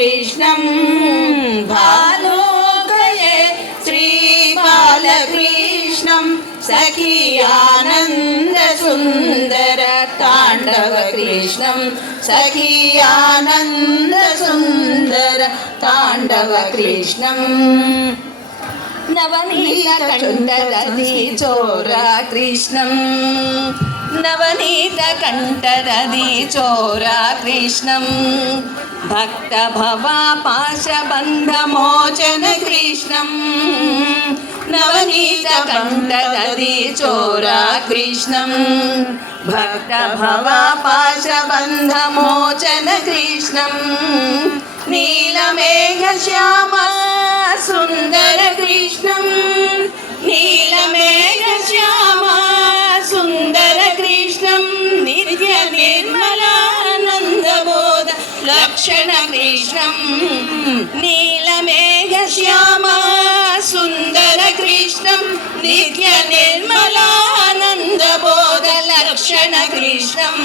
कृष्णं भालोकये श्रीबालकृष्णं सखी आनन्दसुन्दर ताण्डवकृष्णं सखी आनन्दसुन्दर ताण्डवकृष्णं नवनीतकण्ठदधि चोरा कृष्णं नवनीतकण्ठदधि चोरा कृष्णं भक्तभवापाशबन्धमोचन कृष्णं नवनीतकण्ठदधि चोरा कृष्णं भक्तभवापाशबन्धमोचन कृष्णं नीलमेघश्यामा सुन्दर कृष्णं नीलमेघश्यामा सुन्दर कृष्णं नित्य निर्मलानन्दबोध लक्षण कृष्णं नीलमेघश्यामा सुन्दर कृष्णं नित्य निर्मलानन्दबोध लक्षण कृष्णं